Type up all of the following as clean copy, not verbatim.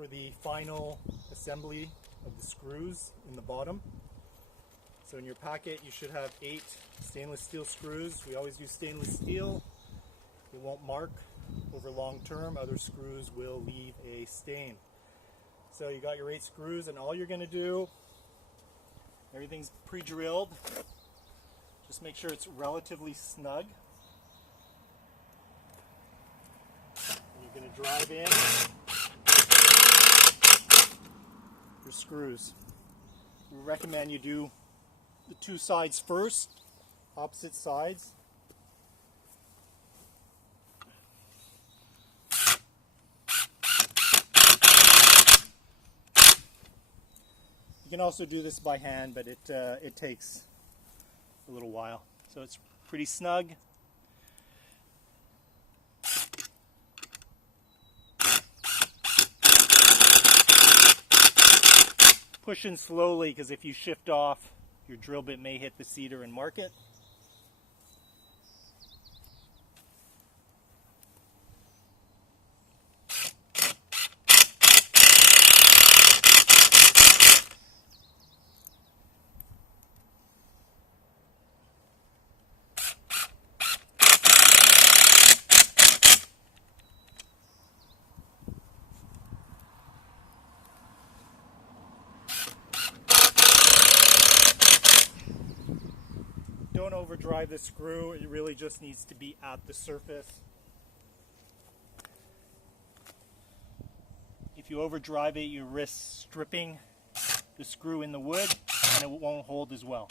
for the final assembly of the screws in the bottom. So in your packet you should have 8 stainless steel screws. We always use stainless steel. It won't mark over long term. Other screws will leave a stain. So you got your 8 screws, and all you're going to do, everything's pre-drilled. Just make sure it's relatively snug. And you're going to drive in your screws. We recommend you do the 2 sides first, opposite sides. You can also do this by hand, but it takes a little while. So it's pretty snug. Push in slowly, because if you shift off, your drill bit may hit the cedar and mark it. Don't overdrive the screw, it really just needs to be at the surface. If you overdrive it, you risk stripping the screw in the wood, and it won't hold as well.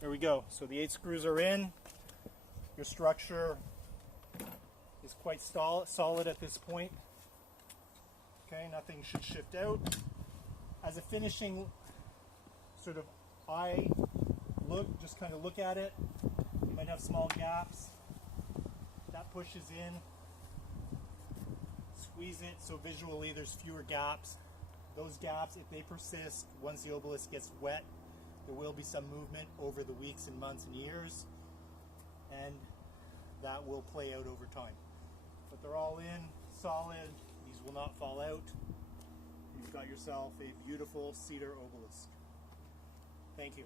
There we go. So the 8 screws are in. Your structure is quite solid at this point. Okay, nothing should shift out. As a finishing sort of eye look, just kind of look at it. You might have small gaps. That pushes in. Squeeze it so visually there's fewer gaps. Those gaps, if they persist, once the obelisk gets wet, there will be some movement over the weeks and months and years, and that will play out over time. But they're all in, solid, these will not fall out. You've got yourself a beautiful cedar obelisk. Thank you.